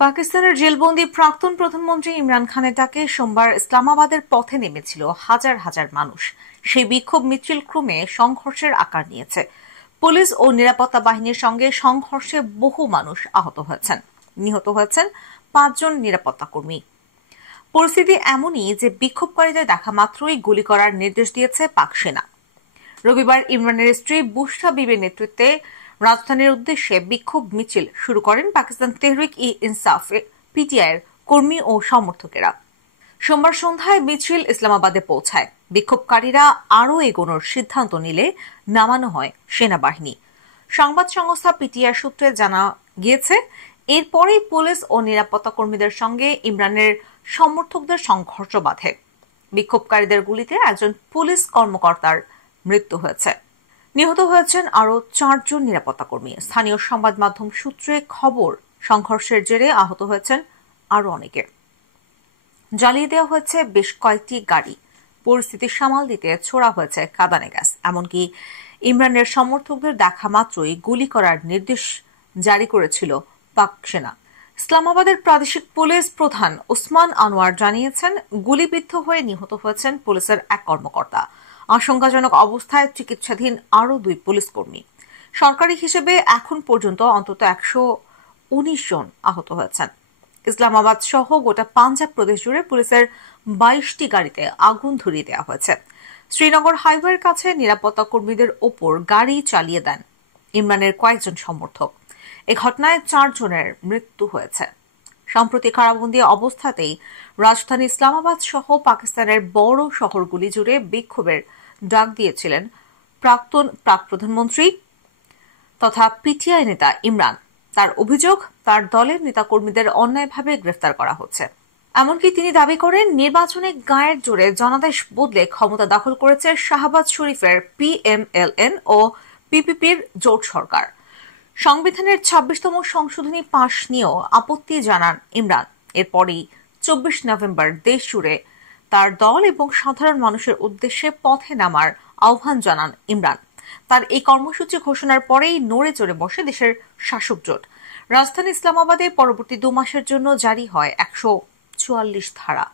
পাকিস্তানের জেলবন্দি প্রাক্তন প্রধানমন্ত্রী ইমরান খানের ডাকে সোমবার ইসলামাবাদের পথে নেমেছিল হাজার হাজার মানুষ। সেই বিক্ষোভ মিছিল ক্রমে সংঘর্ষের আকার নিয়েছে। পুলিশ ও নিরাপত্তা বাহিনীর সঙ্গে সংঘর্ষে বহু মানুষ আহত হয়েছেন। নিহত হয়েছেন 5 জন নিরাপত্তা কর্মী। পরিস্থিতি এমনই যে বিক্ষোভকারীদের দেখা মাত্রই গুলি করার নির্দেশ দিয়েছে পাক সেনা। রবিবার ইমরানের স্ত্রী বুশরা বিবির নেতৃত্বে রাজধানীর উদ্দেশ্যে বিক্ষোভ মিছিল শুরু করেন পাকিস্তান তেহরিক-ই-ইনসাফ পিটিআইয়ের কর্মী ও সমর্থকেরা। সোমবার সন্ধ্যায় মিছিল ইসলামাবাদে পৌঁছায়। বিক্ষোভকারীরা আরও এগোনোর সিদ্ধান্ত নিলে নামানো হয় সেনাবাহিনী। সংবাদ সংস্থা পিটিআই সূত্রে জানা গিয়েছে, এরপরেই পুলিশ ও নিরাপত্তা কর্মীদের সঙ্গে ইমরানের সমর্থকদের সংঘর্ষ বাধে। বিক্ষোভকারীদের গুলিতে একজন পুলিশ কর্মকর্তার মৃত্যু হয়েছে। নিহত হয়েছেন আরও 4 জন নিরাপত্তা কর্মী। স্থানীয় সংবাদ মাধ্যম সূত্রে খবর, সংঘর্ষের জেরে আহত হয়েছেন আরও অনেকে। জ্বালিয়ে দেওয়া হয়েছে বেশ কয়েকটি গাড়ি। পরিস্থিতি সামাল দিতে ছোড়া হয়েছে কাঁদানে গ্যাস। এমনকি ইমরানের সমর্থকদের দেখা মাত্রই গুলি করার নির্দেশ জারি করেছিল পাক সেনা। ইসলামাবাদের প্রাদেশিক পুলিশ প্রধান ওসমান আনোয়ার জানিয়েছেন, গুলিবিদ্ধ হয়ে নিহত হয়েছেন পুলিশের এক কর্মকর্তা। আশঙ্কাজনক অবস্থায় চিকিৎসাধীন আরও 2 পুলিশ কর্মী। সরকারি হিসেবে এখন পর্যন্ত অন্তত 119 জন আহত হয়েছেন। ইসলামাবাদ সহ গোটা পাঞ্জাব প্রদেশ জুড়ে পুলিশের 22টি গাড়িতে আগুন ধরিয়ে দেওয়া হয়েছে। শ্রীনগর হাইওয়ের কাছে নিরাপত্তা কর্মীদের ওপর গাড়ি চালিয়ে দেন ইমরানের কয়েকজন সমর্থক। এ ঘটনায় 4 জনের মৃত্যু হয়েছে। সম্প্রতি কারাবন্দী অবস্থাতেই রাজধানী ইসলামাবাদ সহ পাকিস্তানের বড় শহরগুলি জুড়ে বিক্ষোভের ডাক দিয়েছিলেন পাক প্রধানমন্ত্রী তথা পিটিআই নেতা ইমরান। তার অভিযোগ, তার দলের নেতাকর্মীদের অন্যায়ভাবে গ্রেফতার করা হচ্ছে। এমনকি তিনি দাবি করেন, নির্বাচনে গায়ের জোরে জনাদেশ বদলে ক্ষমতা দখল করেছে শাহবাজ শরীফের পিএমএলএন ও পিপিপির জোট সরকার। সংবিধানের 26তম সংশোধনী পাশ নিয়েও আপত্তি জানান ইমরান। এরপরই 24 নভেম্বর দেশ জুড়ে তার দল এবং সাধারণ মানুষের উদ্দেশ্যে পথে নামার আহ্বান জানান ইমরান। তার এই কর্মসূচি ঘোষণার পরেই নড়ে চড়ে বসে দেশের শাসক জোট। রাজধানী ইসলামাবাদে পরবর্তী 2 মাসের জন্য জারি হয় 144 ধারা।